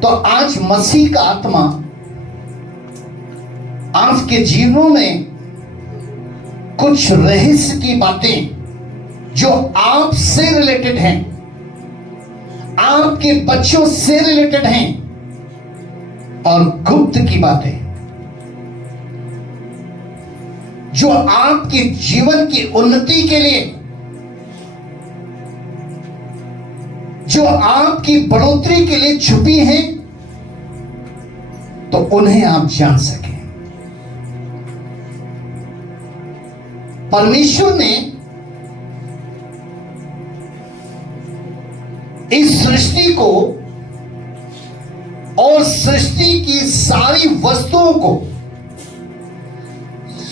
तो आज मसीह का आत्मा आपके जीवनों में कुछ रहस्य की बातें जो आपसे रिलेटेड हैं, आपके बच्चों से रिलेटेड हैं, और गुप्त की बातें जो आपके जीवन की उन्नति के लिए, जो आपकी बढ़ोतरी के लिए छुपी हैं, तो उन्हें आप जान सकें। परमेश्वर ने इस सृष्टि को और सृष्टि की सारी वस्तुओं को,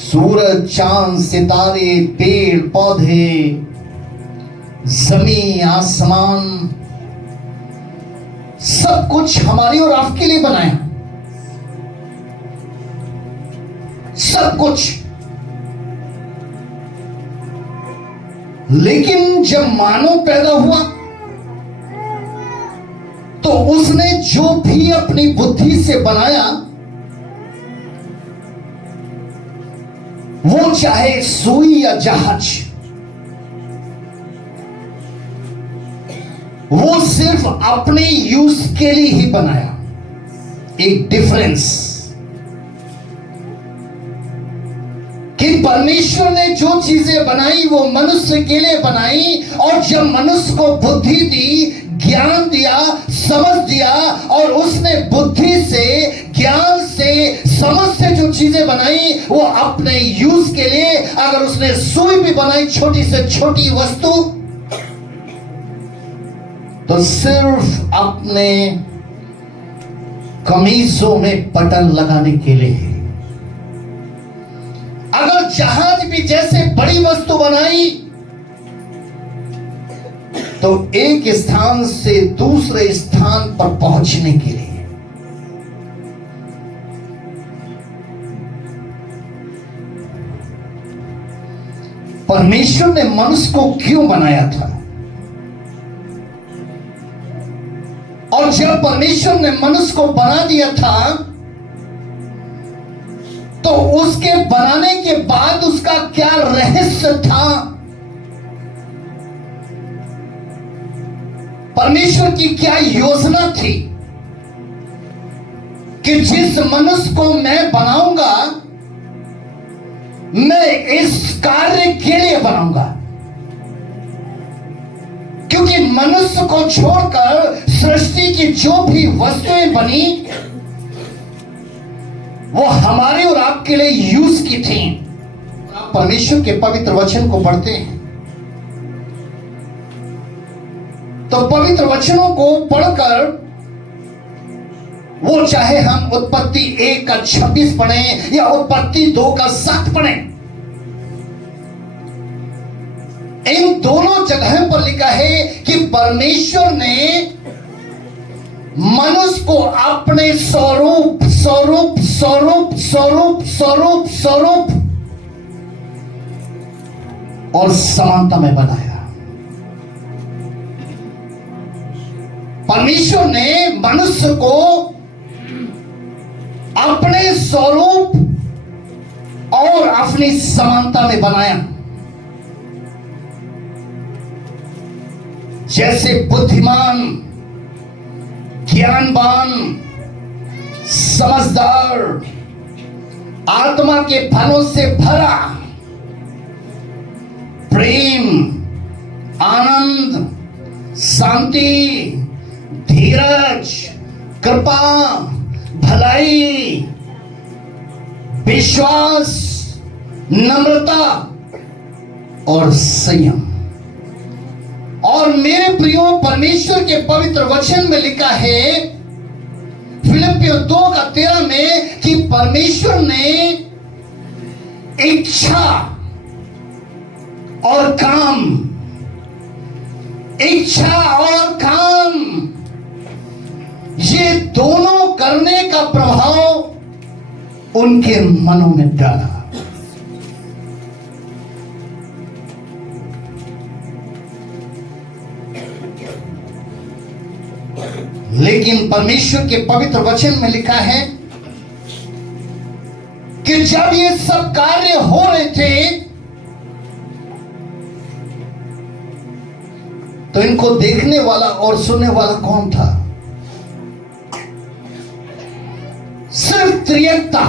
सूरज, चांद, सितारे, पेड़ पौधे, जमीन, आसमान, सब कुछ हमारी और आपके लिए बनाया, सब कुछ। लेकिन जब मानव पैदा हुआ तो उसने जो भी अपनी बुद्धि से बनाया, वो चाहे सुई या जहाज, वो सिर्फ अपने यूज के लिए ही बनाया। एक डिफरेंस कि परमेश्वर ने जो चीजें बनाई वो मनुष्य के लिए बनाई, और जब मनुष्य को बुद्धि दी, ज्ञान दिया, समझ दिया, और उसने बुद्धि से, ज्ञान से, समझ से जो चीजें बनाई वो अपने यूज के लिए, अगर उसने सुई भी बनाई, छोटी से छोटी वस्तु, तो सिर्फ अपने कमीजों में बटन लगाने के लिए। अगर जहाज भी जैसे बड़ी वस्तु बनाई तो एक स्थान से दूसरे स्थान पर पहुंचने के लिए। परमेश्वर ने मनुष्य को क्यों बनाया था? और जब परमेश्वर ने मनुष्य को बना दिया था तो उसके बनाने के बाद उसका क्या रहस्य था? परमेश्वर की क्या योजना थी कि जिस मनुष्य को मैं बनाऊंगा, मैं इस कार्य के लिए बनाऊंगा? क्योंकि मनुष्य को छोड़कर सृष्टि की जो भी वस्तुएं बनी वो हमारे और आपके लिए यूज की थी। आप परमेश्वर के पवित्र वचन को पढ़ते हैं तो पवित्र वचनों को पढ़कर, वो चाहे हम उत्पत्ति 1 का 26 पढ़ें या उत्पत्ति 2 का 7 पढ़ें, इन दोनों जगहों पर लिखा है कि परमेश्वर ने मनुष्य को अपने स्वरूप स्वरूप स्वरूप स्वरूप स्वरूप स्वरूप और समानता में बनाया। परमेश्वर ने मनुष्य को अपने स्वरूप और अपनी समानता में बनाया। जैसे बुद्धिमान, ज्ञानवान, समझदार, आत्मा के फलों से भरा, प्रेम, आनंद, शांति, धीरज, कृपा, भलाई, विश्वास, नम्रता और संयम। और मेरे प्रियो, परमेश्वर के पवित्र वचन में लिखा है फिलिपियों 2 का 13 में कि परमेश्वर ने इच्छा और काम, इच्छा और काम, ये दोनों करने का प्रभाव उनके मनों में डाला। लेकिन परमेश्वर के पवित्र वचन में लिखा है कि जब ये सब कार्य हो रहे थे तो इनको देखने वाला और सुनने वाला कौन था? सिर्फ त्रिएकता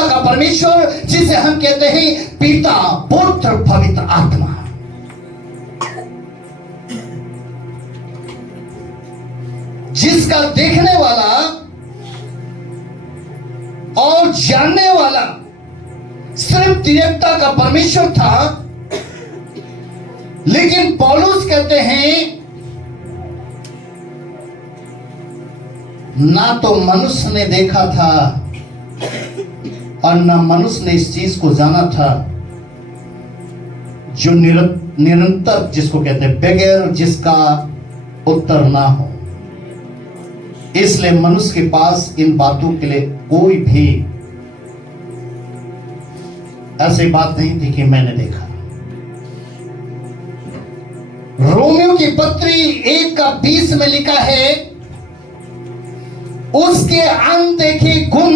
का परमेश्वर, जिसे हम कहते हैं पिता, पुत्र, पवित्र आत्मा। जिसका देखने वाला और जानने वाला सिर्फ त्रिएकता का परमेश्वर था। लेकिन पौलुस कहते हैं ना तो मनुष्य ने देखा था और ना मनुष्य ने इस चीज को जाना था जो निरंतर, जिसको कहते हैं बगैर जिसका उत्तर ना हो। इसलिए मनुष्य के पास इन बातों के लिए कोई भी ऐसी बात नहीं थी कि मैंने देखा। रोमियो की पत्री 1:20 में लिखा है, उसके अनदेखे गुण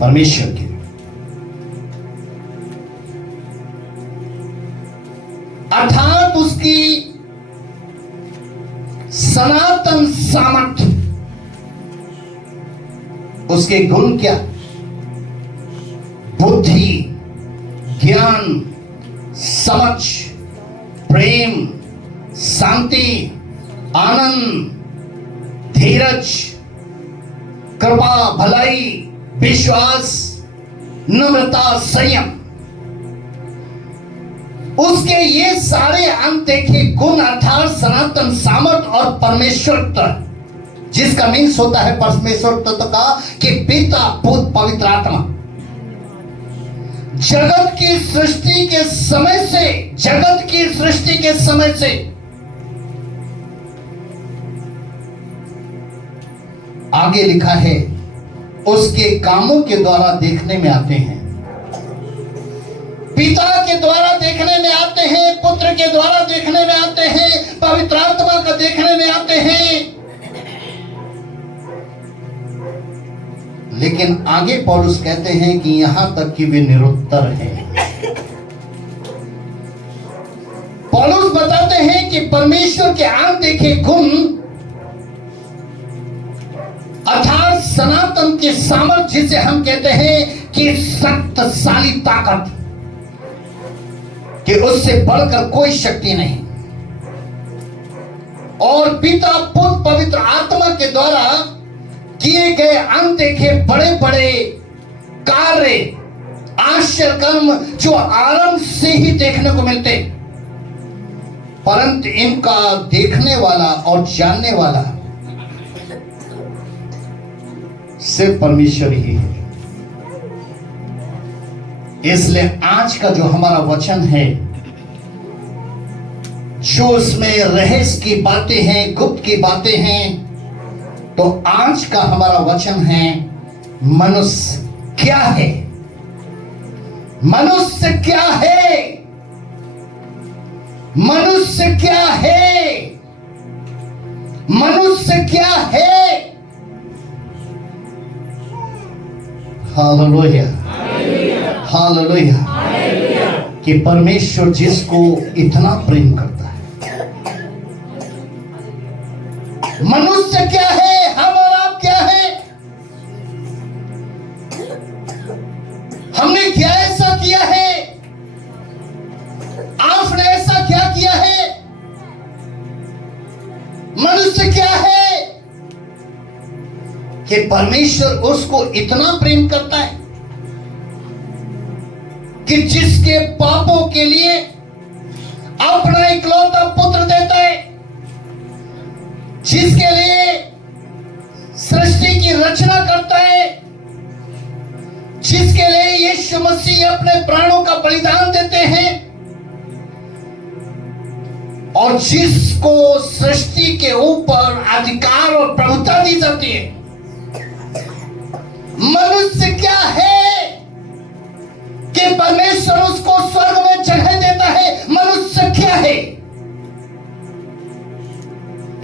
परमेश्वर के, अर्थात उसकी सनातन सामर्थ्य, उसके गुण क्या? बुद्धि, ज्ञान, समझ, प्रेम, शांति, आनंद, धीरज, कृपा, भलाई, विश्वास, नम्रता, संयम। उसके ये सारे अनदेखे गुण अर्थात सनातन सामर्थ और परमेश्वरत्व, जिसका मीन्स होता है परमेश्वरत्व का कि पिता, पुत्र, पवित्र आत्मा। जगत की सृष्टि के समय से आगे लिखा है, उसके कामों के द्वारा देखने में आते हैं। पिता के द्वारा देखने में आते हैं, पुत्र के द्वारा देखने में आते हैं, पवित्र आत्मा का देखने में आते हैं। लेकिन आगे पौलुस कहते हैं कि यहां तक कि वे निरुत्तर हैं। पौलुस बताते हैं कि परमेश्वर के अनदेखे गुण अर्थात सनातन के सामर्थ्य, जिसे हम कहते हैं कि शक्तिशाली ताकत, कि उससे बढ़कर कोई शक्ति नहीं, और पिता, पुत्र, पवित्र आत्मा के द्वारा किए गए अनदेखे बड़े बड़े कार्य, आश्चर्य कर्म जो आरंभ से ही देखने को मिलते, परंतु इनका देखने वाला और जानने वाला सिर्फ परमेश्वर ही है। इसलिए आज का जो हमारा वचन है, जो उसमें रहस्य की बातें हैं, गुप्त की बातें हैं, तो आज का हमारा वचन है मनुष्य क्या है? मनुष्य क्या है? मनुष्य क्या है? मनुष्य क्या है? Hallelujah, hallelujah. कि परमेश्वर जिसको इतना प्रेम करता है। मनुष्य क्या है? हम और आप क्या है? हमने क्या ऐसा किया है? आपने ऐसा क्या किया है? मनुष्य क्या है कि परमेश्वर उसको इतना प्रेम करता है कि जिसके पापों के लिए अपना इकलौता पुत्र देता है, जिसके लिए सृष्टि की रचना करता है, जिसके लिए यीशु मसीह अपने प्राणों का बलिदान देते हैं, और जिसको सृष्टि के ऊपर अधिकार और प्रभुता दी जाती है। मनुष्य क्या है कि परमेश्वर उसको स्वर्ग में जगह देता है? मनुष्य क्या है?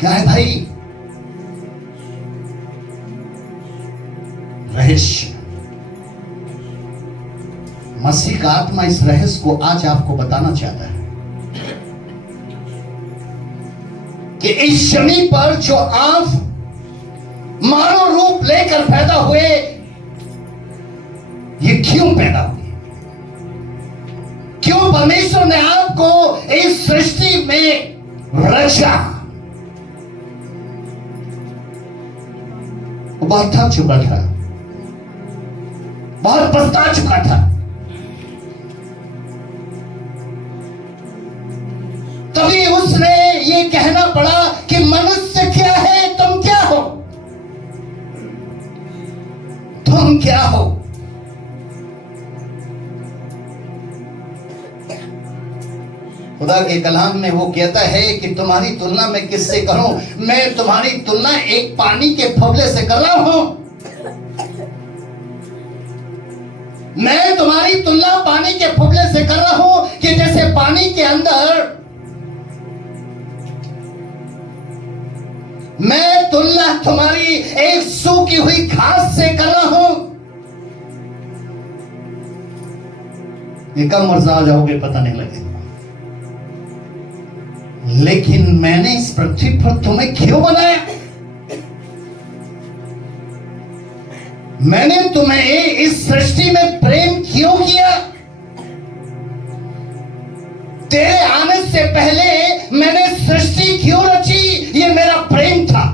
क्या है भाई? रहस्य। मसीह का आत्मा इस रहस्य को आज आपको बताना चाहता है कि इस जमीन पर जो आप मानव रूप लेकर पैदा हुए, ये क्यों पैदा हुए? क्यों परमेश्वर ने आपको इस सृष्टि में रचा? वो बहुत थक चुका था, बहुत पछता चुका था। तभी उसने ये कहना पड़ा कि मनुष्य क्या है, तुम क्या हो? तुम क्या हो? खुदा के कलाम में वो कहता है कि तुम्हारी तुलना मैं किससे करूं? मैं तुम्हारी तुलना एक पानी के फव्वारे से कर रहा हूं। मैं तुम्हारी तुलना पानी के फव्वारे से कर रहा हूं कि जैसे पानी के अंदर मैं तुलना तुम्हारी एक सूखी हुई घास से कर रहा हूं। ये कब मर्जा आ जाओगे पता नहीं लगेगा। लेकिन मैंने इस पृथ्वी पर तुम्हें क्यों बनाया? मैंने तुम्हें इस सृष्टि में प्रेम क्यों किया? तेरे आने से पहले मैंने सृष्टि क्यों रची? ये मेरा प्रेम था।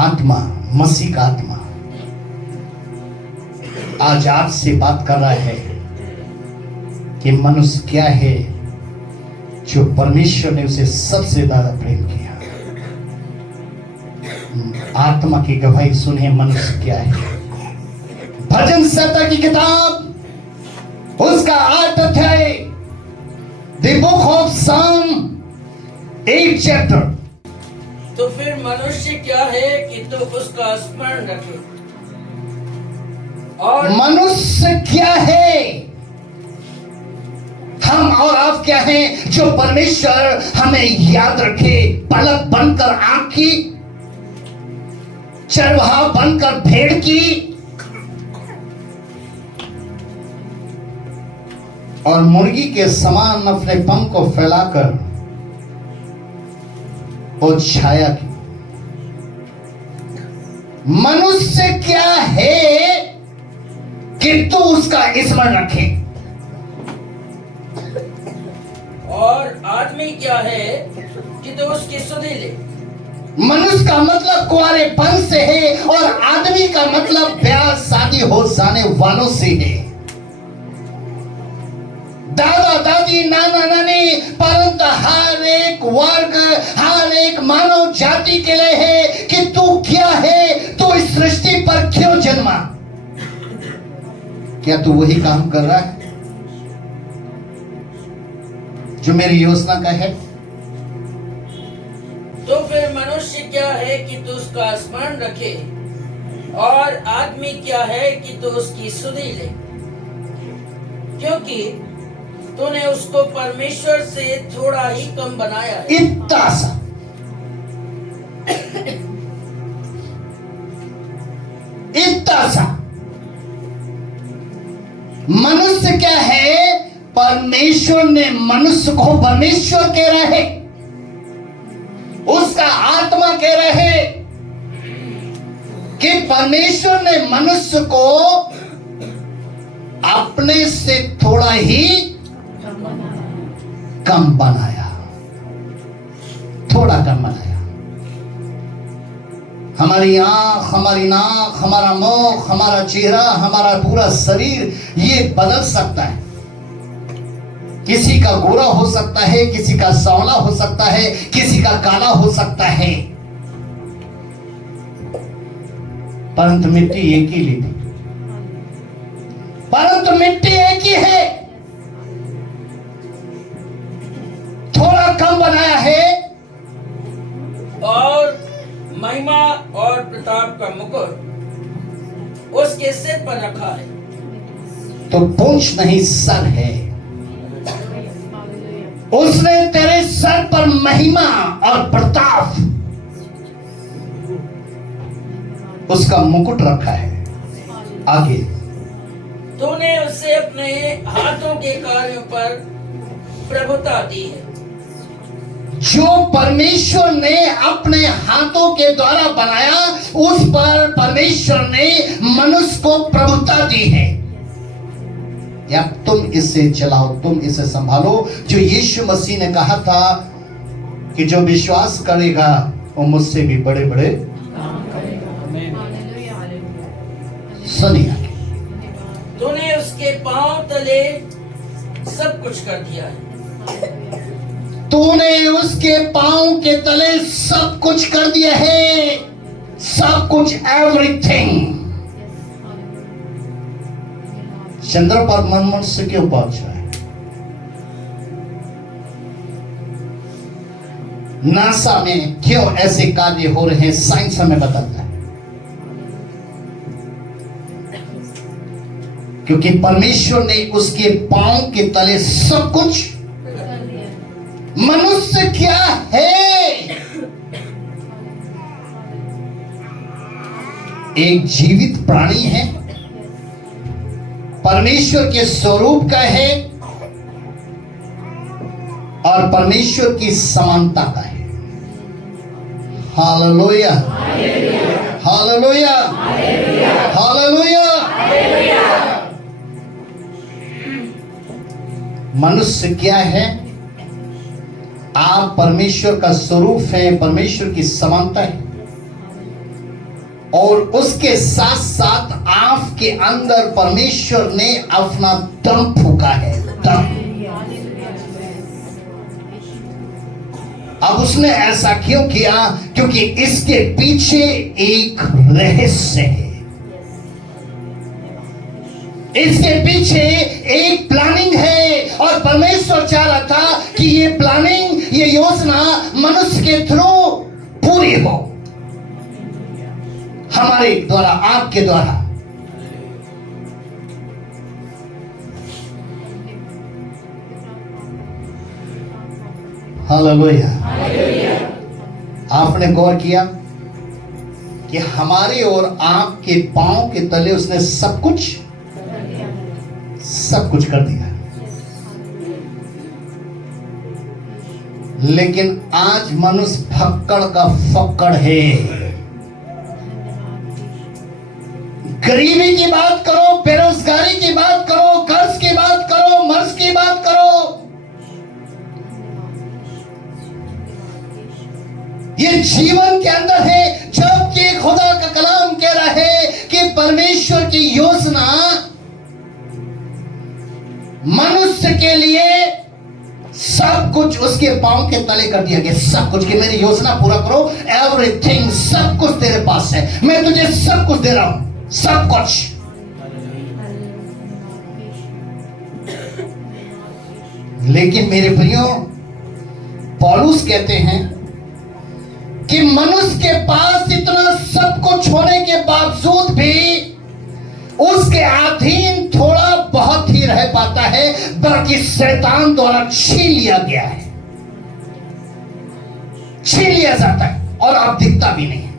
आत्मा, मसीह का आत्मा आज आपसे बात कर रहा है कि मनुष्य क्या है जो परमेश्वर ने उसे सबसे ज्यादा प्रेम किया। आत्मा की गवाही सुनिए, मनुष्य क्या है। भजन संहिता की किताब उसका 8 अध्याय, द बुक ऑफ साम 8 चैप्टर। तो फिर मनुष्य क्या है कि तू उसका स्मरण रखे, और मनुष्य क्या है, हम और आप क्या हैं जो परमेश्वर हमें याद रखे। पलक बनकर आंख की, चरवाहा बनकर भेड़ की, और मुर्गी के समान अपने पंख को फैलाकर और छाया की। मनुष्य क्या है कि तू उसका स्मरण रखे, और आदमी क्या है कि तू उसकी सुधि ले। मनुष्य का मतलब कुंवारेपन से है और आदमी का मतलब ब्याह शादी हो जाने वालों से है। दादा दादी, नाना नानी, परंतु हर एक वर्ग, हर एक मानव जाति के लिए है कि तू क्या है, तू इस सृष्टि पर क्यों जन्मा। क्या तू वही काम कर रहा है जो मेरी योजना का है? तो फिर मनुष्य क्या है कि तू उसका स्मरण रखे, और आदमी क्या है कि तू उसकी सुधि ले, क्योंकि तूने उसको परमेश्वर से थोड़ा ही कम बनाया है। इतना सा, इतना सा। मनुष्य क्या है? परमेश्वर ने मनुष्य को परमेश्वर कह रहे, उसका आत्मा कह रहे कि परमेश्वर ने मनुष्य को अपने से थोड़ा ही कम बनाया, थोड़ा कम बनाया। हमारी आंख, हमारी नाक, हमारा मुख, हमारा चेहरा, हमारा पूरा शरीर ये बदल सकता है। किसी का गोरा हो सकता है, किसी का सांवला हो सकता है, किसी का काला हो सकता है, परंतु मिट्टी एक ही ली थी। परंतु मिट्टी एक ही है, थोड़ा कम बनाया है, और महिमा और प्रताप का मुकुट उसके सिर पर रखा है। तो पूंछ नहीं सर है। उसने तेरे सर पर महिमा और प्रताप, उसका मुकुट रखा है। आगे, तूने उसे अपने हाथों के कार्यों पर प्रभुता दी है। जो परमेश्वर ने अपने हाथों के द्वारा बनाया, उस पर परमेश्वर ने मनुष्य को प्रभुता दी है। या तुम इसे चलाओ, तुम इसे संभालो। जो यीशु मसीह ने कहा था कि जो विश्वास करेगा वो मुझसे भी बड़े बड़े सुनिए, तूने उसके पांव तले सब कुछ कर दिया है। तूने उसके पांव के तले सब कुछ कर दिया है। सब कुछ, एवरीथिंग। चंद्र पर मनुष्य क्यों पहुंचा है? नासा में क्यों ऐसे कार्य हो रहे हैं, साइंस हमें बताता है। क्योंकि परमेश्वर ने उसके पांव के तले सब कुछ। मनुष्य क्या है? एक जीवित प्राणी है, परमेश्वर के स्वरूप का है और परमेश्वर की समानता का है। Hallelujah, hallelujah, hallelujah. मनुष्य क्या है? आप परमेश्वर का स्वरूप है, परमेश्वर की समानता है, और उसके साथ साथ आपके अंदर परमेश्वर ने अपना दम फूंका है। दम। अब उसने ऐसा क्यों किया? क्योंकि इसके पीछे एक रहस्य है, इसके पीछे एक प्लानिंग है, और परमेश्वर चाह रहा था कि ये प्लानिंग, ये योजना मनुष्य के थ्रू पूरी हो, हमारे द्वारा, आपके द्वारा। हालेलुया। आपने गौर किया कि हमारे और आपके पांव के तले उसने सब कुछ कर दिया। लेकिन आज मनुष्य फक्कड़ का फक्कड़ है। गरीबी की बात करो, बेरोजगारी की बात करो, कर्ज की बात करो, मर्ज की बात करो, ये जीवन के अंदर है। जबकि खुदा का कलाम कह रहा है कि परमेश्वर की योजना मनुष्य के लिए सब कुछ उसके पांव के तले कर दिया गया। सब कुछ, कि मेरी योजना पूरा करो, एवरीथिंग, सब कुछ तेरे पास है, मैं तुझे सब कुछ दे रहा हूं, सब कुछ। लेकिन मेरे प्रियो, पौलुस कहते हैं कि मनुष्य के पास इतना सब कुछ होने के बावजूद भी उसके अधीन थोड़ा बहुत ही रह पाता है, बाकी शैतान द्वारा छीन लिया गया है, छीन लिया जाता है और अब दिखता भी नहीं है।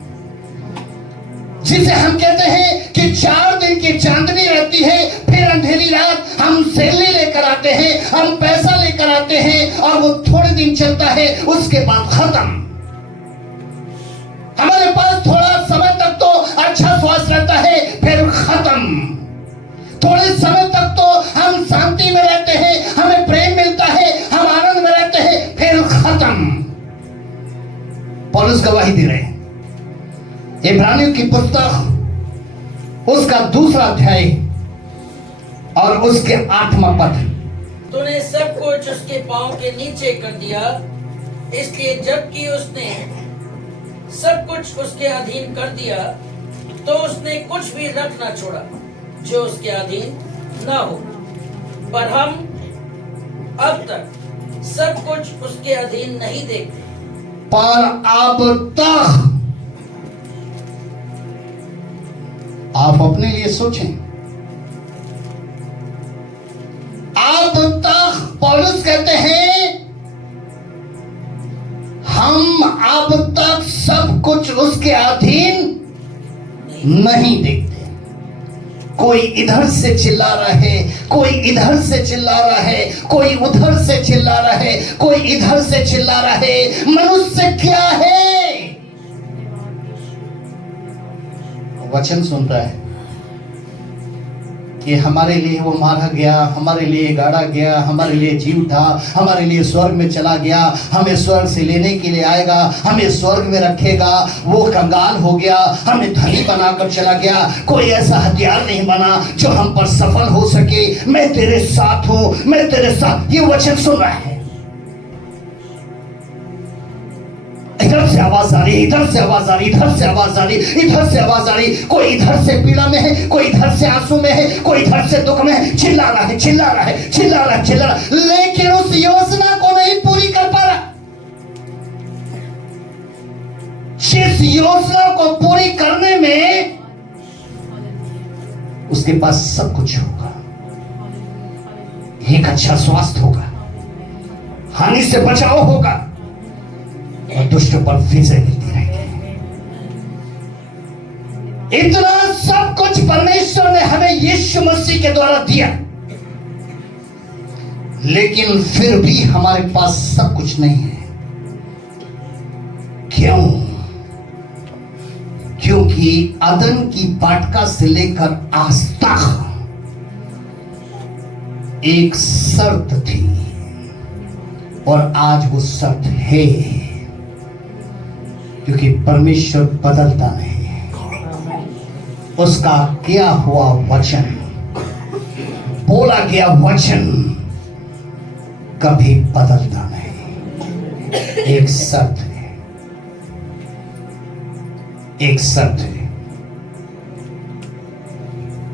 जिसे हम कहते हैं कि 4 दिन की चांदनी रहती है, फिर अंधेरी रात, हम सैलरी लेकर आते हैं, हम पैसा लेकर आते हैं, और वो थोड़े दिन चलता है, उसके बाद खत्म। हमारे पास थोड़ा समय तक तो अच्छा स्वास्थ्य रहता है, फिर खत्म। थोड़े समय तक तो हम शांति में रहते हैं, हमें प्रेम मिलता है, हम आनंद में रहते हैं, फिर खत्म। पौलुस गवाही दे रहे हैं। इब्रानियों की पुस्तक, उसका 2 अध्याय और उसके 8वां पद। तूने सब कुछ उसके पांव के नीचे कर दिया, इसलिए जबकि उसने सब कुछ उसके अधीन कर दिया, तो उसने कुछ भी रख ना छोड़ा जो उसके अधीन ना हो। पर हम अब तक सब कुछ उसके अधीन नहीं देखते। पर अब तक, आप अपने लिए सोचें, अब तक पौलुस कहते हैं हम अब तक सब कुछ उसके अधीन नहीं देखते। कोई इधर से चिल्ला रहा है, कोई इधर से चिल्ला रहा है, कोई उधर से चिल्ला रहा है, कोई इधर से चिल्ला रहा है। मनुष्य क्या है? वचन सुनता है कि हमारे लिए वो मारा गया, हमारे लिए गाड़ा गया, हमारे लिए जी उठा, हमारे लिए स्वर्ग में चला गया, हमें स्वर्ग से लेने के लिए आएगा, हमें स्वर्ग में रखेगा। वो कंगाल हो गया, हमें धनी बनाकर चला गया। कोई ऐसा हथियार नहीं बना जो हम पर सफल हो सके। मैं तेरे साथ हूं, मैं तेरे साथ। ये वचन सुन रहा है। इधर से आवाज आ रही, इधर से आवाज आ रही, इधर से आवाज आ रही, इधर से आवाज आ रही। कोई इधर से पीड़ा में है, कोई इधर से आंसू में है, कोई इधर से दुख में है। चिल्ला रहा है, चिल्ला रहा है, चिल्ला रहा है, चिल्ला रहा है, लेकिन उस योजना को नहीं पूरी कर पा रहा। जिस योजना को पूरी करने में उसके पास सब कुछ होगा, एक अच्छा स्वास्थ्य होगा, हानि से बचाव होगा और दुष्ट पर विजय मिलती रहेगी। इतना सब कुछ परमेश्वर ने हमें यीशु मसीह के द्वारा दिया, लेकिन फिर भी हमारे पास सब कुछ नहीं है। क्यों? क्योंकि अदन की वाटिका से लेकर आज तक एक शर्त थी और आज वो शर्त है, क्योंकि परमेश्वर बदलता नहीं है। उसका किया हुआ वचन, बोला गया वचन कभी बदलता नहीं। एक शर्त है, एक शर्त है।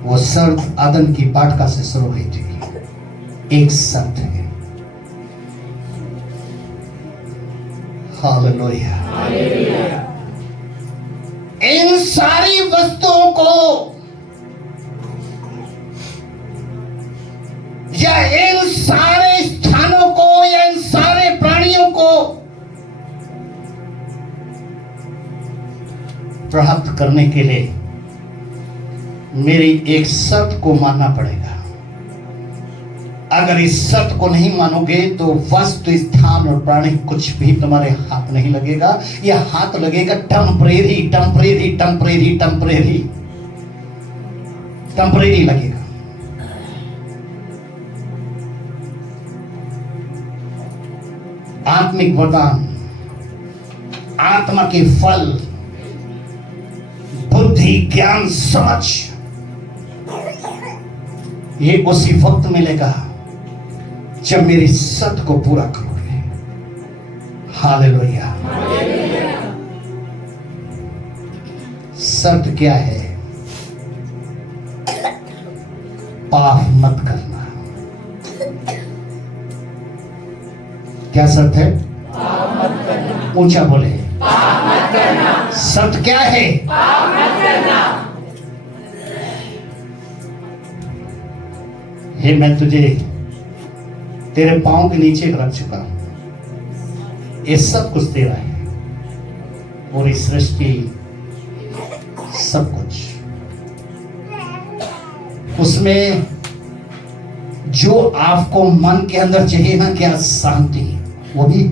वो शर्त आदम की वाटिका से शुरू हुई थी। एक शर्त है। हालेलुया। इन सारी वस्तुओं को या इन सारे स्थानों को या इन सारे प्राणियों को प्राप्त करने के लिए मेरी एक शर्त को मानना पड़ेगा। अगर इस शर्त को नहीं मानोगे तो वस्तु, स्थान और प्राणी कुछ भी तुम्हारे हाथ नहीं लगेगा। यह हाथ लगेगा temporary, temporary, temporary, temporary, temporary लगेगा। आत्मिक वरदान, आत्मा के फल, बुद्धि, ज्ञान, समझ, ये उसी वक्त मिलेगा जब मेरी शर्त को पूरा करोगे। हालेलुया। शर्त क्या है? पाप मत करना। क्या शर्त है? पाप मत करना। ऊंचा बोले, पाप मत करना। शर्त क्या है? पाप मत करना। हे, मैं तुझे तेरे पांव के नीचे रख चुका हूं। ये सब कुछ तेरा है, पूरी सृष्टि, सब कुछ। उसमें जो आपको मन के अंदर चाहिए ना, क्या शांति, वो भी।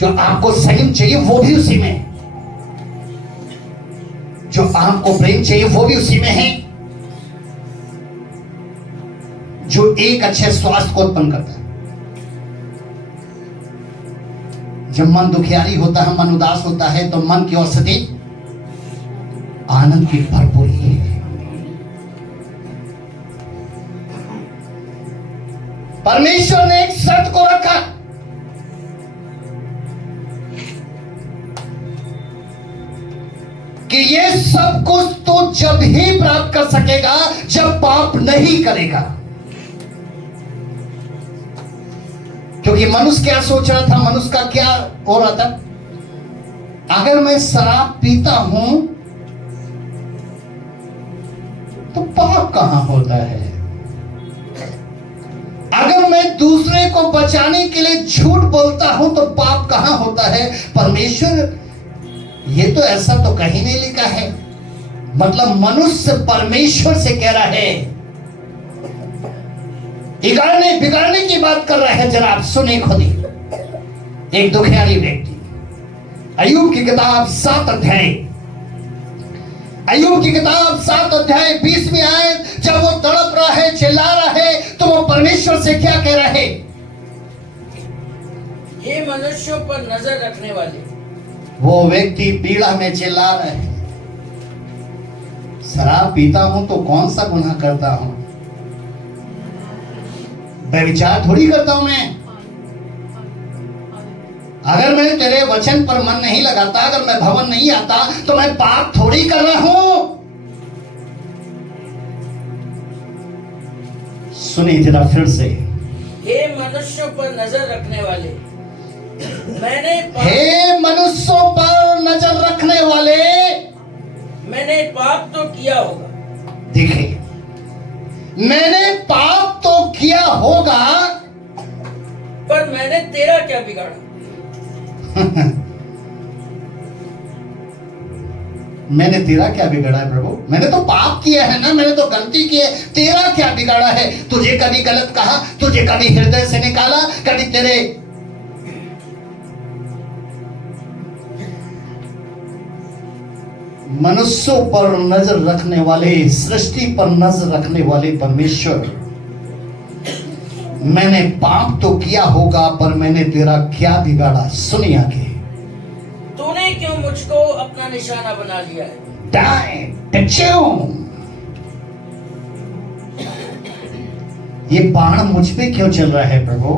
जो आपको संयम चाहिए वो भी उसी में। जो आपको प्रेम चाहिए वो भी उसी में है। जो एक अच्छे स्वास्थ्य को उत्पन्न करता है। जब मन दुखियारी होता है, मन उदास होता है, तो मन की औषधि आनंद की भरपूरी है। परमेश्वर ने एक शर्त को रखा, कि ये सब कुछ तो जब ही प्राप्त कर सकेगा जब पाप नहीं करेगा। क्योंकि मनुष्य क्या सोच रहा था, मनुष्य का क्या हो रहा था? अगर मैं शराब पीता हूं तो पाप कहां होता है? अगर मैं मैं दूसरे को बचाने के लिए झूठ बोलता हूं तो पाप कहां होता है? परमेश्वर, ये तो ऐसा तो कहीं नहीं लिखा है। मतलब मनुष्य परमेश्वर से कह रहा है, बिगाड़ने बिगाड़ने की बात कर रहा है। जरा आप सुने खुद ही। एक दुखियारी व्यक्ति, अय्यूब की किताब 7 अध्याय, अय्यूब की किताब 7 अध्याय 20वीं आयत, जब वो तड़प रहा है, चिल्ला रहा है, तो वो परमेश्वर से क्या कह रहा है? हे मनुष्यों पर नजर रखने वाले। वो व्यक्ति पीड़ा में चिल्ला रहा है, शराब पीता हूं तो कौन सा गुनाह करता हूं? व्यभिचार थोड़ी करता हूं मैं। अगर मैं तेरे वचन पर मन नहीं लगाता, अगर मैं भवन नहीं आता, तो मैं पाप थोड़ी कर रहा हूं। सुनिए जरा फिर से। हे मनुष्यों पर नजर रखने वाले, हे मनुष्यों पर नजर रखने वाले, मैंने पाप तो किया होगा। देखिए, मैंने पाप तो किया होगा, पर मैंने तेरा क्या बिगाड़ा? मैंने तेरा क्या बिगाड़ा है प्रभु? मैंने तो पाप किया है ना, मैंने तो गलती की है। तेरा क्या बिगाड़ा है? तुझे कभी गलत कहा, तुझे कभी हृदय से निकाला, कभी तेरे मनुष्यों पर नजर रखने वाले, सृष्टि पर नजर रखने वाले परमेश्वर, मैंने पाप तो किया होगा, पर मैंने तेरा क्या बिगाड़ा? सुनिए आगे। तूने क्यों मुझको अपना निशाना बना लिया है? ये बाण मुझ पे क्यों चल रहा है प्रभु?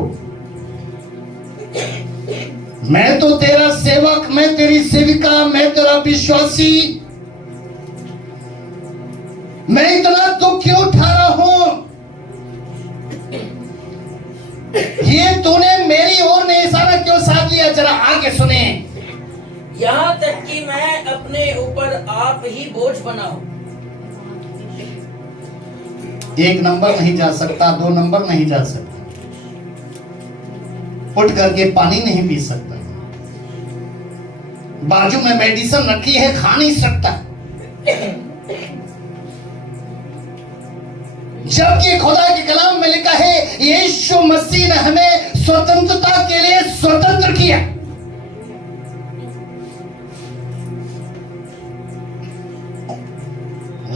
मैं तो तेरा सेवक, मैं तेरी सेविका, मैं तेरा विश्वासी, मैं इतना दुख क्यों उठा रहा हूं? ये तूने मेरी ओर में इशारा क्यों साध लिया? जरा आगे सुने। यहाँ तक कि मैं अपने ऊपर आप ही बोझ बनाऊं। 1 नंबर नहीं जा सकता, 2 नंबर नहीं जा सकता, उठ करके पानी नहीं पी सकता, बाजू में मेडिसिन रखी है, खा नहीं सकता। जबकि खुदा के कलाम में लिखा है, यीशु मसीह ने हमें स्वतंत्रता के लिए स्वतंत्र किया।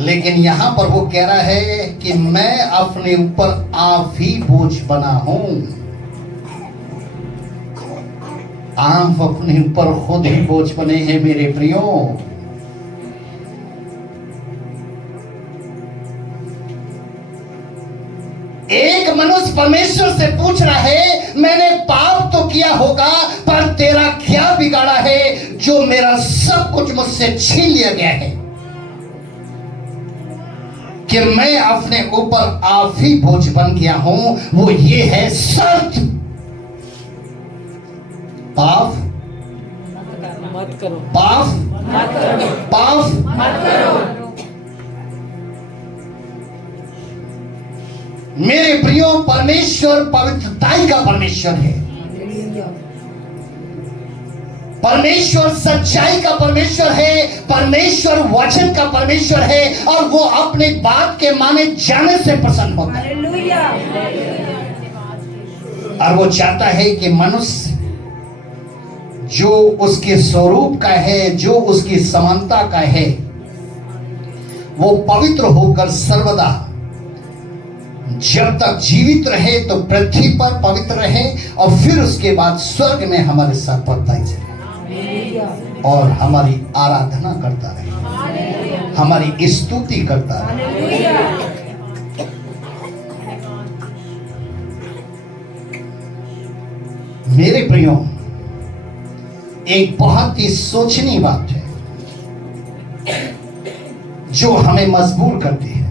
लेकिन यहां पर वो कह रहा है कि मैं अपने ऊपर आप ही बोझ बना हूं। आप अपने ऊपर खुद ही बोझ बने हैं मेरे प्रियो। एक मनुष्य परमेश्वर से पूछ रहा है, मैंने पाप तो किया होगा, पर तेरा क्या बिगाड़ा है जो मेरा सब कुछ मुझसे छीन लिया गया है? कि मैं अपने ऊपर आप ही बोझ बन गया हूं। वो ये है शर्त, पाप मत करो, पाप मत करो, पाप मत करो। मेरे प्रियो, परमेश्वर पवित्रताई का परमेश्वर है। परमेश्वर सच्चाई का परमेश्वर है, परमेश्वर वचन का परमेश्वर है, और वो अपने बात के माने जाने से प्रसन्न होता है। और वो चाहता है कि मनुष्य जो उसके स्वरूप का है, जो उसकी समानता का है, वो पवित्र होकर सर्वदा जब तक जीवित रहे तो पृथ्वी पर पवित्र रहे, और फिर उसके बाद स्वर्ग में हमारे साथ बढ़ता चले और हमारी आराधना करता रहे, हमारी स्तुति करता रहे। मेरे प्रियो, एक बहुत ही सोचनीय बात है जो हमें मजबूर करती है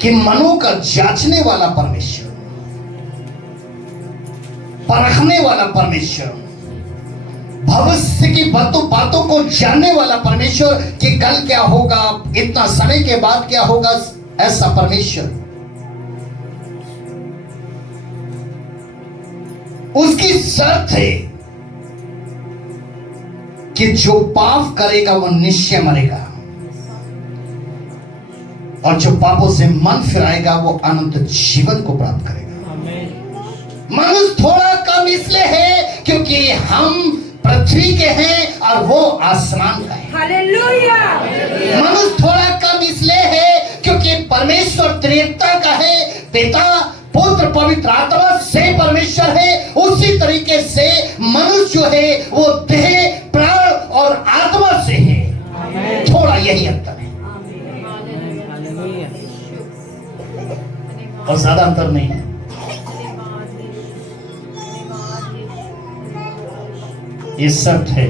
कि मनों का जांचने वाला परमेश्वर, परखने वाला परमेश्वर, भविष्य की बातों को जानने वाला परमेश्वर, कि कल क्या होगा, इतना समय के बाद क्या होगा, ऐसा परमेश्वर उसकी शर्त है कि जो पाप करेगा वो निश्चय मरेगा, और जो पापों से मन फिराएगा वो अनंत जीवन को प्राप्त करेगा। मनुष्य थोड़ा कम इसलिए है क्योंकि हम पृथ्वी के हैं और वो आसमान का है। हालेलुया। मनुष्य थोड़ा कम इसलिए है क्योंकि परमेश्वर त्रिएकता का है, पिता पुत्र पवित्र आत्मा से परमेश्वर है। उसी तरीके से मनुष्य जो है वो देह प्राण और आत्मा से है। थोड़ा यही अंतर है और ज्यादा अंतर नहीं है। ये सत्य है।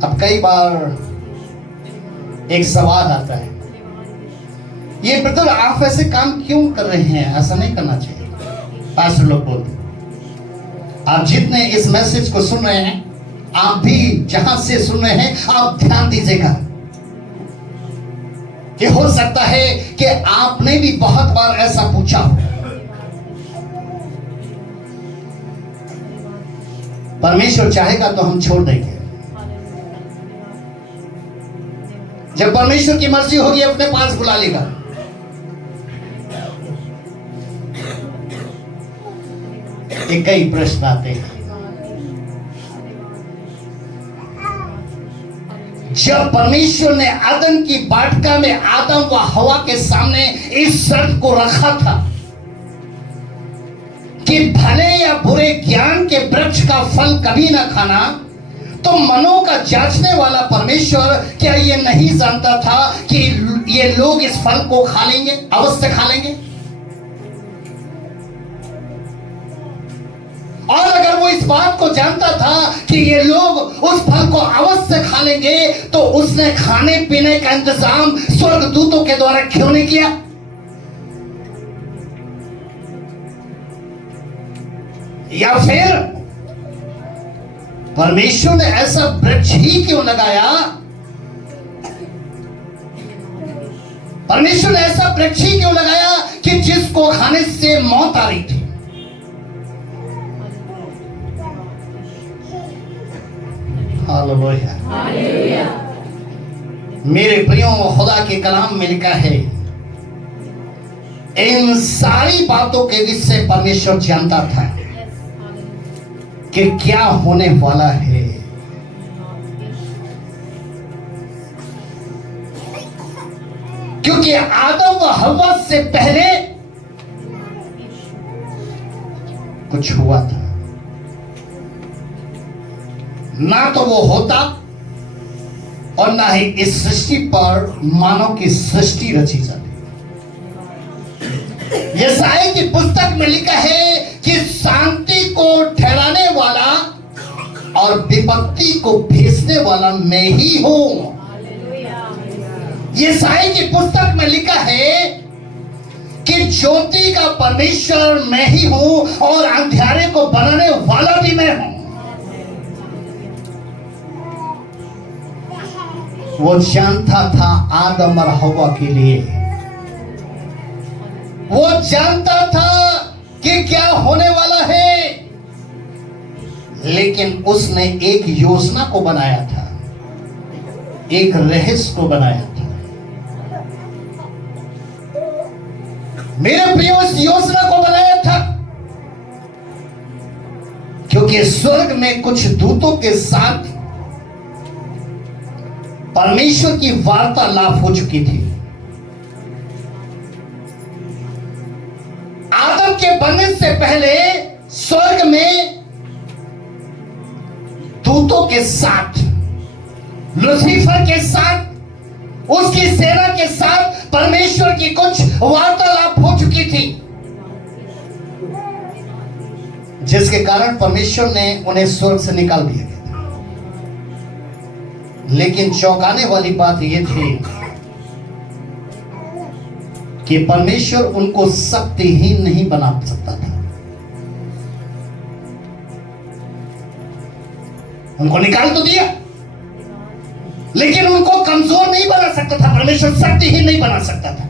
अब कई बार एक सवाल आता है, ये ब्रदर आप ऐसे काम क्यों कर रहे हैं, ऐसा नहीं करना चाहिए। पास्टर लोग बोलते, आप जितने इस मैसेज को सुन रहे हैं, आप भी जहां से सुन रहे हैं, आप ध्यान दीजिएगा कि हो सकता है कि आपने भी बहुत बार ऐसा पूछा हो। परमेश्वर चाहेगा तो हम छोड़ देंगे, जब परमेश्वर की मर्जी होगी अपने पास बुला लेगा। एक कई प्रश्न आते हैं, जब परमेश्वर ने आदम की वाटिका में आदम व हवा के सामने इस शर्त को रखा था कि भले या बुरे ज्ञान के वृक्ष का फल कभी ना खाना, तो मनों का जांचने वाला परमेश्वर क्या ये नहीं जानता था कि ये लोग इस फल को खा लेंगे, अवश्य खा लेंगे? और अगर वो इस बात को जानता था कि ये लोग उस फल को अवश्य खा लेंगे, तो उसने खाने पीने का इंतजाम स्वर्गदूतों के द्वारा क्यों नहीं किया? या फिर परमेश्वर ने ऐसा वृक्ष ही क्यों लगाया? परमेश्वर ने ऐसा वृक्ष ही क्यों लगाया कि जिसको खाने से मौत आ रही थी? हालेलुया। मेरे प्रियो, खुदा के कलाम में लिखा है, इन सारी बातों के विषय परमेश्वर जानता था कि क्या होने वाला है। क्योंकि आदम व हव्वा से पहले कुछ हुआ था, ना तो वो होता और ना ही इस सृष्टि पर मानव की सृष्टि रची जाती। यशायाह की पुस्तक में लिखा है कि शांति को ठहराने वाला और विपत्ति को भेजने वाला मैं ही हूं। यशायाह की पुस्तक में लिखा है कि ज्योति का परमेश्वर मैं ही हूं और अंधेरे को बनाने वाला भी मैं हूं। वो जानता था आदम और हव्वा के लिए, वो जानता था कि क्या होने वाला है, लेकिन उसने एक योजना को बनाया था, एक रहस्य को बनाया था। मेरे प्रियो, इस योजना को बनाया था क्योंकि स्वर्ग में कुछ दूतों के साथ परमेश्वर की वार्तालाप हो चुकी थी। आदम के बनने से पहले स्वर्ग में दूतों के साथ, लूसीफर के साथ, उसकी सेना के साथ परमेश्वर की कुछ वार्तालाप हो चुकी थी, जिसके कारण परमेश्वर ने उन्हें स्वर्ग से निकाल दिया। लेकिन चौंकाने वाली बात यह थी कि परमेश्वर उनको शक्तिहीन नहीं बना सकता था। उनको निकाल तो दिया, लेकिन उनको कमजोर नहीं बना सकता था। परमेश्वर शक्तिहीन नहीं बना सकता था।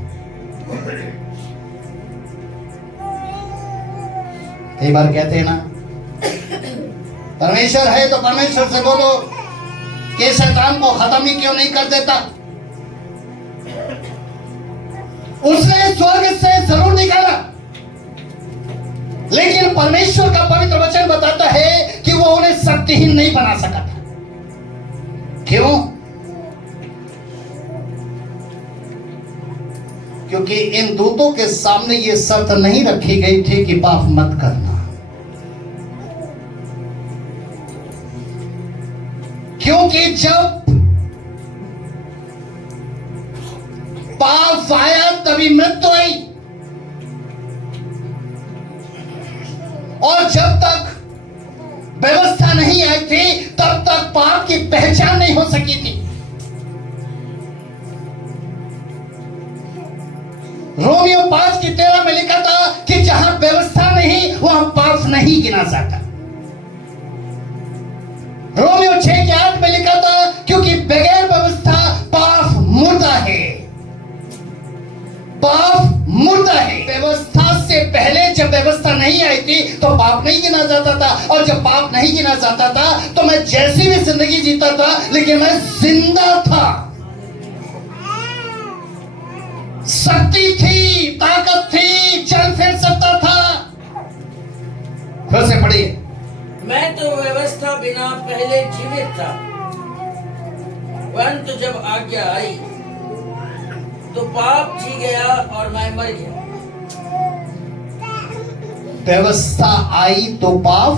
कई बार कहते हैं ना, परमेश्वर है तो परमेश्वर से बोलो कि शैतान को खत्म ही क्यों नहीं कर देता। उसने स्वर्ग से जरूर निकाला, लेकिन परमेश्वर का पवित्र वचन बताता है कि वो उन्हें शक्तिहीन नहीं बना सका था। क्यों? क्योंकि इन दूतों के सामने ये शर्त नहीं रखी गई थी कि पाप मत करना। क्योंकि जब पाप आया तभी मृत्यु आई, और जब तक व्यवस्था नहीं आई थी तब तक पाप की पहचान नहीं हो सकी थी। रोमियो 5:13 में लिखा था कि जहां व्यवस्था नहीं वहां पाप नहीं गिना जाता। रोमियो 6:8 में लिखा था क्योंकि बगैर व्यवस्था पाप मुर्दा है। पाप मुर्दा है। व्यवस्था से पहले जब व्यवस्था नहीं आई थी तो पाप नहीं गिना जाता था, और जब पाप नहीं गिना जाता था तो मैं जैसी भी जिंदगी जीता था लेकिन मैं जिंदा था। शक्ति थी, ताकत थी, चल फिर सकता था। फिर से पढ़िए। मैं तो व्यवस्था बिना पहले जीवित था, परंतु जब आज्ञा आई तो पाप जी गया और मैं मर गया। व्यवस्था आई तो पाप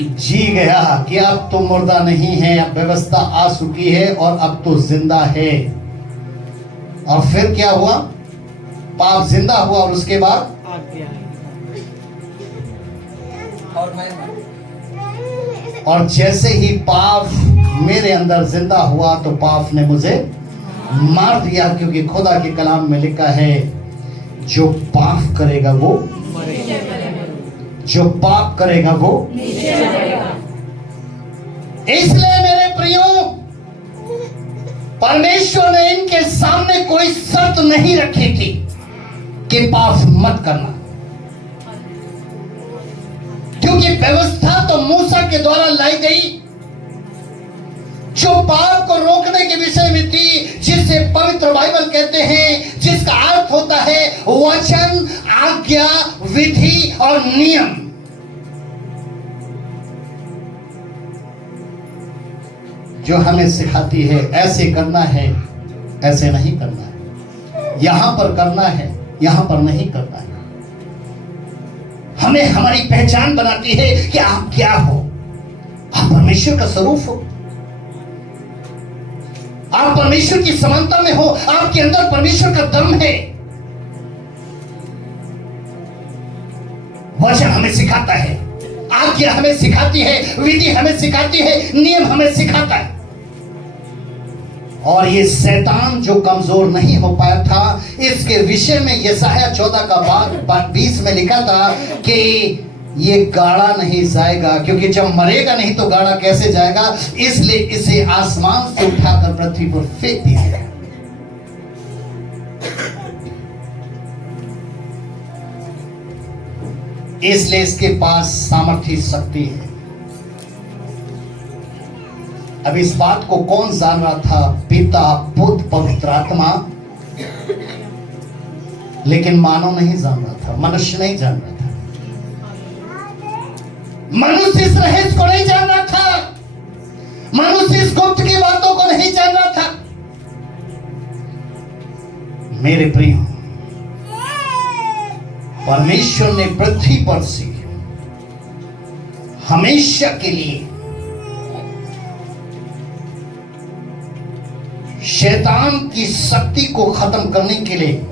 जी गया कि अब तो मुर्दा नहीं है, अब व्यवस्था आ चुकी है और अब तो जिंदा है। और फिर क्या हुआ? पाप जिंदा हुआ और उसके बाद और मैं मर गया। और जैसे ही पाप मेरे अंदर जिंदा हुआ तो पाप ने मुझे मार दिया, क्योंकि खुदा के कलाम में लिखा है जो पाप करेगा वो जो पाप करेगा वो। इसलिए मेरे प्रियो, परमेश्वर ने इनके सामने कोई शर्त नहीं रखी थी कि पाप मत करना, क्योंकि व्यवस्था तो मूसा के द्वारा लाई गई जो पाप को रोकने के विषय में थी, जिसे पवित्र बाइबल कहते हैं, जिसका अर्थ होता है वचन, आज्ञा, विधि और नियम। जो हमें सिखाती है ऐसे करना है, ऐसे नहीं करना है, यहां पर करना है, यहां पर नहीं करना है। हमें हमारी पहचान बनाती है कि आप क्या हो। आप परमेश्वर का स्वरूप हो, आप परमेश्वर की समानता में हो, आपके अंदर परमेश्वर का दम है। वचन हमें सिखाता है, आज्ञा हमें सिखाती है, विधि हमें सिखाती है, नियम हमें सिखाता है। और ये शैतान जो कमजोर नहीं हो पाया था, इसके विषय में यशायाह 14 का 20 में लिखा था कि ये गाड़ा नहीं जाएगा, क्योंकि जब मरेगा नहीं तो गाड़ा कैसे जाएगा, इसलिए इसे आसमान से उठाकर पृथ्वी पर फेंक दिया गया। इसलिए इसके पास सामर्थ्य शक्ति है। अब इस बात को कौन जान रहा था? पिता, पुत्र, पवित्र आत्मा। लेकिन मानव नहीं जान रहा था, मनुष्य नहीं जान रहा था। मनुष्य इस रहस्य को नहीं जान रहा था, मनुष्य इस गुप्त की बातों को नहीं जान रहा था। मेरे प्रिय, परमेश्वर ने पृथ्वी पर से हमेशा के लिए शैतान की शक्ति को खत्म करने के लिए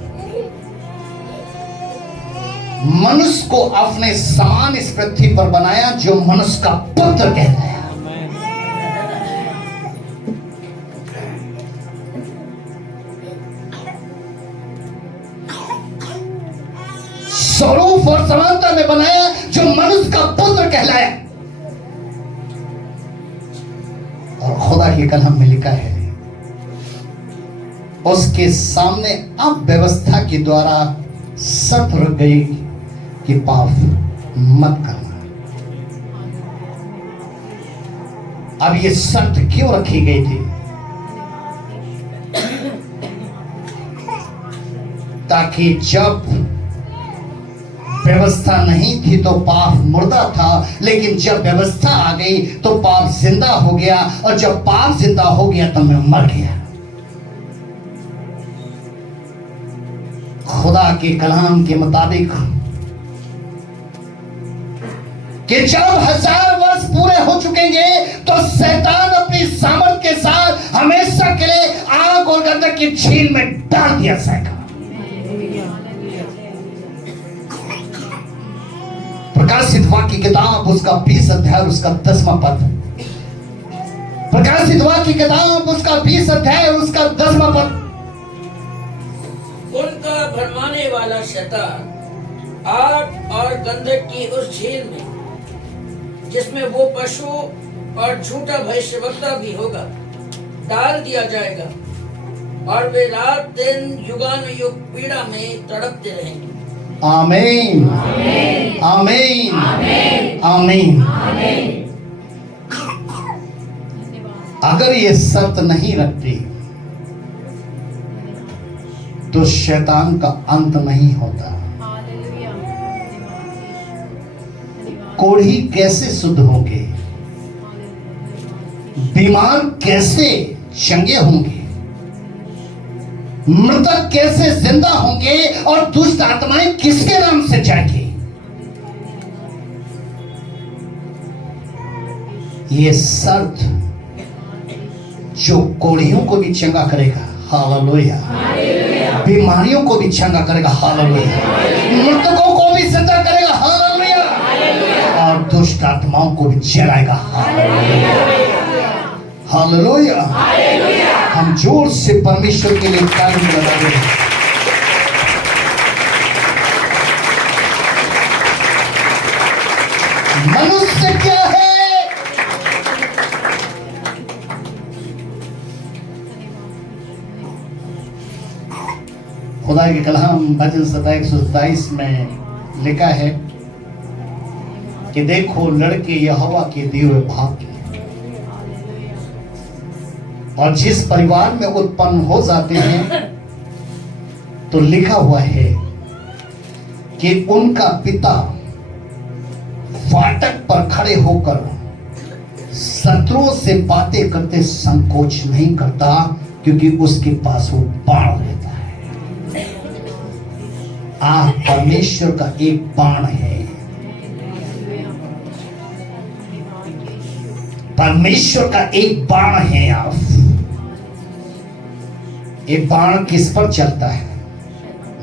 मनुष्य को अपने समान इस पृथ्वी पर बनाया, जो मनुष्य का पुत्र कहलाया। स्वरूप और समानता में बनाया, जो मनुष्य का पुत्र कहलाया। और खुदा के कलम में लिखा है, उसके सामने अब व्यवस्था के द्वारा शर्त रख गई कि पाप मत करना। अब ये शर्त क्यों रखी गई थी? ताकि जब व्यवस्था नहीं थी तो पाप मुर्दा था, लेकिन जब व्यवस्था आ गई तो पाप जिंदा हो गया, और जब पाप जिंदा हो गया तो मैं मर गया। खुदा के कलाम के मुताबिक कि जब 1000 वर्ष पूरे हो चुकेंगे तो शैतान अपनी सामर्थ के साथ हमेशा के लिए आग और गंधक की झील में डाल दिया जाएगा। प्रकाशित वाक्य की किताब उसका 20 अध्याय उसका 10वां पद। प्रकाशित वाक्य की किताब उसका 20 अध्याय उसका 10वां पद। उनका भरमाने वाला शैतान आग और गंधक की उस झील में, जिसमें वो पशु और झूठा भविष्यवक्ता भी होगा, डाल दिया जाएगा, और वे रात दिन युगानुयुग पीड़ा में तड़पते रहेंगे। आमीन आमीन आमीन आमीन। अगर ये शर्त नहीं रखती तो शैतान का अंत नहीं होता। कोढ़ी कैसे शुद्ध होंगे? बीमार कैसे चंगे होंगे? मृतक कैसे जिंदा होंगे? और दुष्ट आत्माएं किसके नाम से जाएंगी? ये शर्त जो कोढ़ियों को भी चंगा करेगा, हालेलुया, बीमारियों को भी चंगा करेगा, हालेलुया, मृतकों को भी जिंदा करेगा, हालेलुया, और दुष्ट आत्माओं को भी जलाएगा, हालेलुया। हम जोर से परमेश्वर के लिए ताली बजाएंगे। मनुष्य क्या है? खुदा के कलाम भजन 127 में लिखा है कि देखो लड़के यहोवा के दिए हुए भाग्य, और जिस परिवार में उत्पन्न हो जाते हैं तो लिखा हुआ है कि उनका पिता फाटक पर खड़े होकर शत्रुओं से बातें करते संकोच नहीं करता, क्योंकि उसके पास वो बाण रहता है। आप परमेश्वर का एक बाण है। परमेश्वर का एक बाण है आप। एक बाण किस पर चलता है?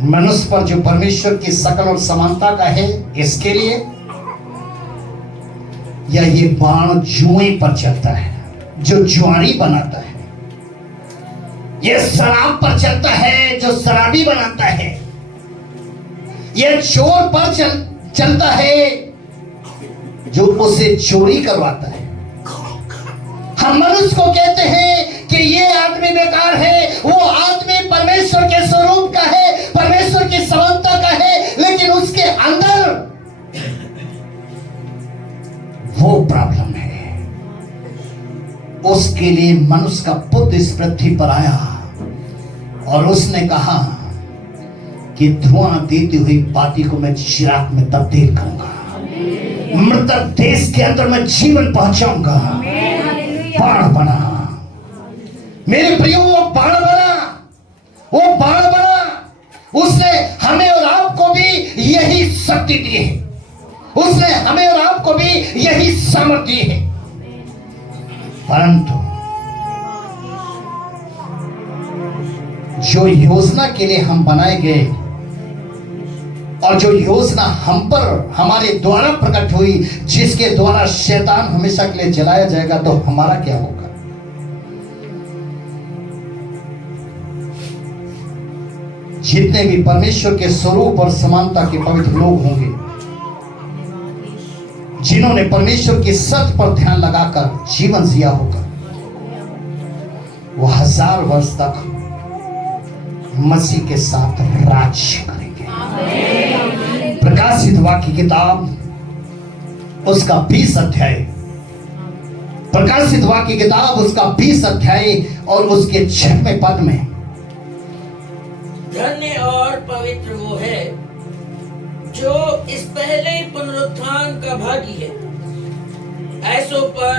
मनुष्य पर, जो परमेश्वर की शकल और समानता का है, इसके लिए, या ये बाण जुए पर चलता है जो जुआरी बनाता है? ये शराब पर चलता है जो शराबी बनाता है? ये चोर पर चलता है जो उसे चोरी करवाता है? हम मनुष्य को कहते हैं कि ये आदमी बेकार है, वो आदमी परमेश्वर के स्वरूप का है, परमेश्वर की समानता का है, लेकिन उसके अंदर वो प्रॉब्लम है। उसके लिए मनुष्य का पुत्र इस पृथ्वी पर आया और उसने कहा कि धुआं देती हुई बाती को मैं चिराग में तब्दील करूंगा, मृतक देश के अंदर मैं जीवन पहुंचाऊंगा। बाण बना मेरे प्रियो, वो बाण बना, वो बाण बना। उसने हमें और आपको भी यही शक्ति दी है, उसने हमें और आपको भी यही सामर्थ्य दी है। परंतु जो योजना के लिए हम बनाए गए और जो योजना हम पर हमारे द्वारा प्रकट हुई, जिसके द्वारा शैतान हमेशा के लिए जलाया जाएगा, तो हमारा क्या होगा? जितने भी परमेश्वर के स्वरूप और समानता के पवित्र लोग होंगे, जिन्होंने परमेश्वर की सत्य पर ध्यान लगाकर जीवन जिया होगा, वो 1000 वर्ष तक मसीह के साथ राज्य करेंगे। प्रकाशित वाक्य किताब उसका 20 अध्याय, प्रकाशित वाक्य किताब उसका 20 अध्याय और उसके 6वें पद में, धन्य और पवित्र वो है जो इस पहले पुनरुत्थान का भागी है, ऐसों पर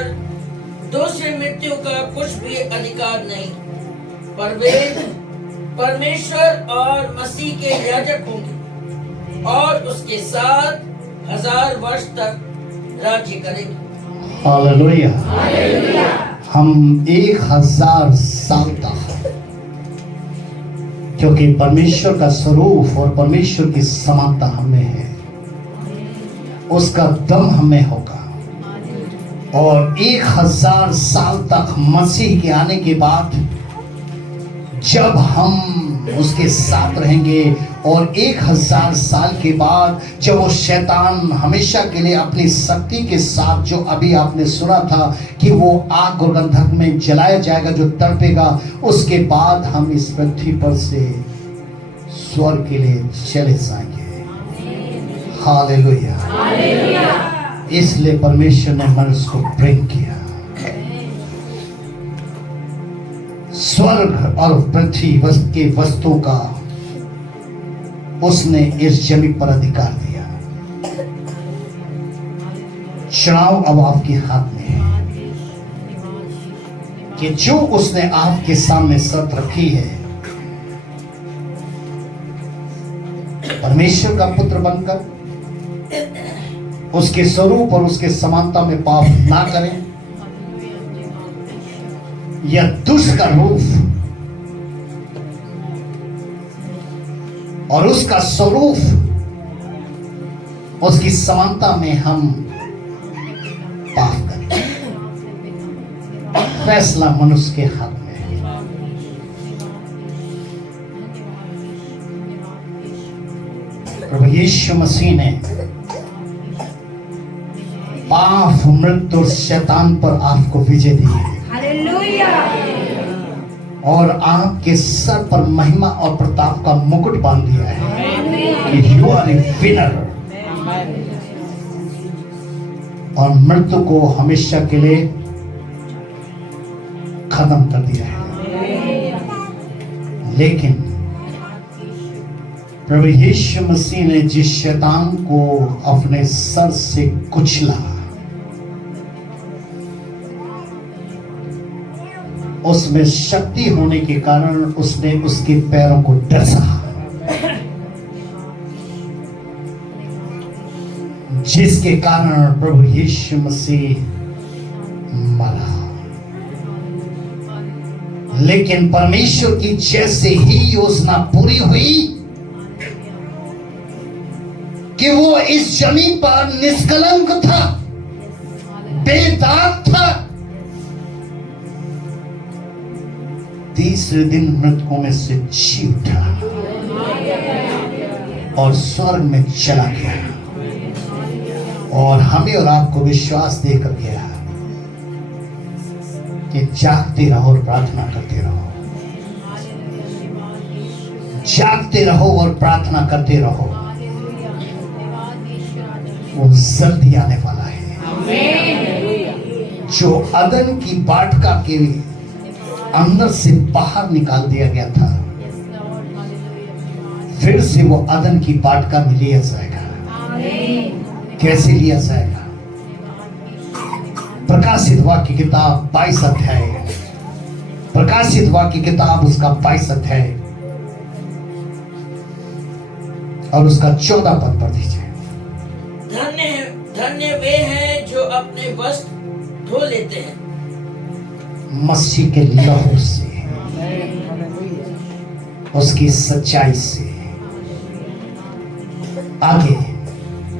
दूसरी मृत्यु का कुछ भी अधिकार नहीं, पर वे परमेश्वर और मसीह के याजक होंगे और उसके साथ 1000 वर्ष तक राज्य करेंगे। हालेलुया। हम 1000 साल तक, क्योंकि परमेश्वर का स्वरूप और परमेश्वर की समानता हमें है, उसका दम हमें होगा और 1000 साल तक मसीह के आने के बाद जब हम उसके साथ रहेंगे और 1000 साल के बाद जब वो शैतान हमेशा के लिए अपनी शक्ति के साथ, जो अभी आपने सुना था कि वो आग और गंधक में जलाया जाएगा जो तड़पेगा, उसके बाद हम इस पृथ्वी पर से स्वर्ग के लिए चले जाएंगे। हालेलुया। इसलिए परमेश्वर ने मनुष्य को प्रेम किया। स्वर्ग और पृथ्वी के वस्तुओं का उसने इस जमीन पर अधिकार दिया। चुनाव अब आपके हाथ में है कि जो उसने आपके सामने शर्त रखी है, परमेश्वर का पुत्र बनकर उसके स्वरूप और उसके समानता में पाप ना करें, या दुष्ट का रूप और उसका स्वरूप, उसकी समानता में हम पाप करें। फैसला मनुष्य के हाथ में है। प्रभु यीशु मसीह ने पाप, मृत्यु और शैतान पर आपको विजय दी है और आपके सर पर महिमा और प्रताप का मुकुट बांध दिया है कि यू आर ए विनर, और मृत्यु को हमेशा के लिए खत्म कर दिया है। लेकिन प्रभु यीशु मसीह ने जिस शैतान को अपने सर से कुचला, उसमें शक्ति होने के कारण उसने उसके पैरों को डसा, जिसके कारण प्रभु यीशु मसीह मरा। लेकिन परमेश्वर की जैसे ही योजना पूरी हुई कि वो इस जमीन पर निष्कलंक था, बेदाग था, तीसरे दिन मृतकों में से जी उठा और स्वर्ग में चला गया और हमें और आपको विश्वास देकर गया कि जागते रहो और प्रार्थना करते रहो, जागते रहो और प्रार्थना करते रहो। वो जल्दी आने वाला है। जो अदन की वाटिका के अंदर से बाहर निकाल दिया गया था, फिर से वो अदन की वाटिका में लिया जाएगा। कैसे लिया जाएगा? प्रकाशित वाक्य किताब 22 अध्याय, प्रकाशित वाक्य किताब उसका 22 अध्याय और उसका 14 पद पढ़ दीजिए। धन्य वे हैं जो अपने वस्त्र धो लेते हैं मसीह के लहू से, उसकी सच्चाई से। आगे,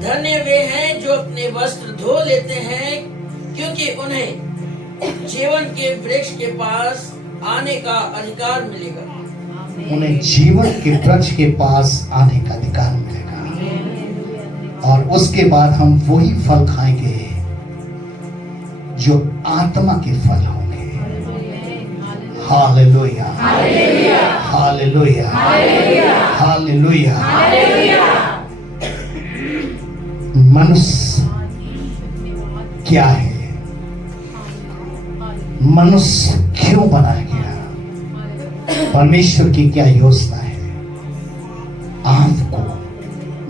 धन्य वे हैं जो अपने वस्त्र धो लेते हैं, क्योंकि उन्हें जीवन के वृक्ष के पास आने का अधिकार मिलेगा। उन्हें जीवन के वृक्ष के पास आने का अधिकार मिलेगा और उसके बाद हम वही फल खाएंगे जो आत्मा के फल होंगे। Hallelujah, hallelujah, hallelujah. मनुष्य क्या है, मनुष्य क्यों बनाया गया, परमेश्वर की क्या योजना है, आपको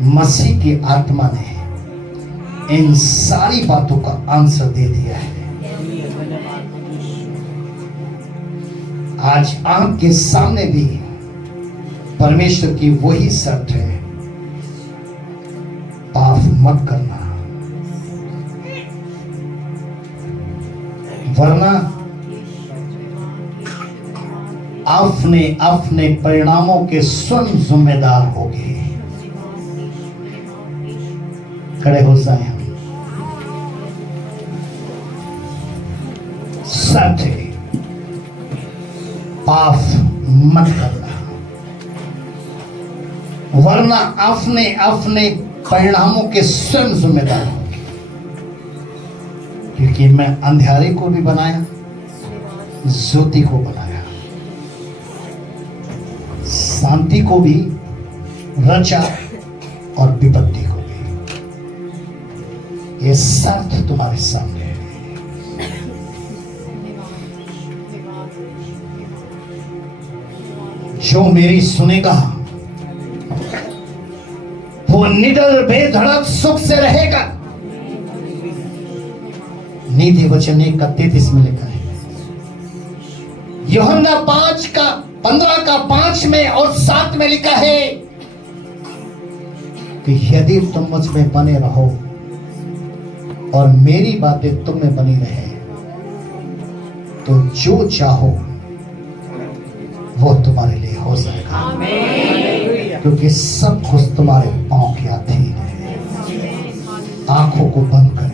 मसीह की आत्मा ने इन सारी बातों का आंसर दे दिया है। आज आपके सामने भी परमेश्वर की वही शर्त है, पाप मत करना, वरना आपने अपने परिणामों के स्वयं जिम्मेदार होगे। खड़े हो जाए हम। शर्त है, पाप मत करना, वरना आपने अपने परिणामों के स्वयं जिम्मेदार हो। क्योंकि मैं अंधेरे को भी बनाया, ज्योति को बनाया, शांति को भी रचा और विपत्ति को भी। ये शर्त तुम्हारे सामने है। जो मेरी सुनेगा वो निडर बेधड़क सुख से रहेगा। नीति वचन 1:33 में लिखा है। यूहन्ना 5:15 में और 7 में लिखा है कि यदि तुम मुझ में बने रहो और मेरी बातें तुम में बनी रहे तो जो चाहो वो तुम्हारे लिए हो जाएगा। क्योंकि सब कुछ तुम्हारे पांव के अधीन है। आंखों को बंद कर